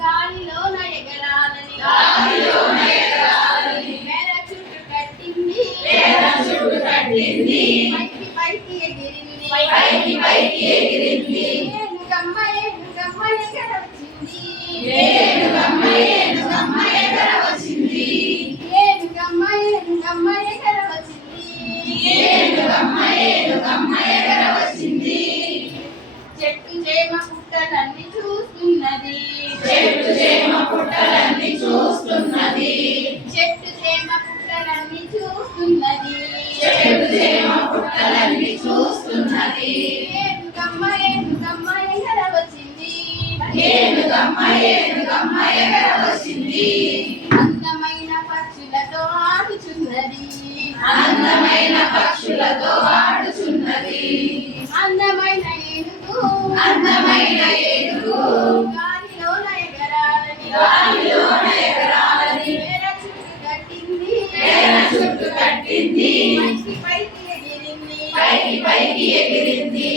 గాలిలోన ఎగరాలని మేర చుట్టు కట్టింది పైకి ఎగిరింది ఏనుగమ్మ ఎగర వచ్చింది చెట్టు చేమ పుట్టలన్నీ చూస్తున్నది ఏనుగమ్మ ఎగర వచ్చింది అందమైన పక్షులతో ఆడుచున్నది అందమైన ఏనుగు గాలిలోన ఎగరాలని మేర చుట్టు కట్టింది పైకి ఎగిరింది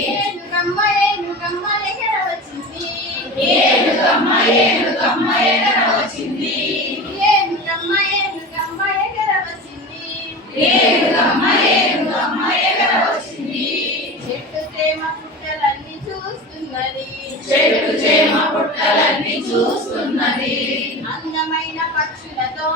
ఏనుగమ్మ ఎగర వచ్చింది చెట్టు చేమ పుట్టలన్నీ చూస్తున్నది అందమైన పక్షులతో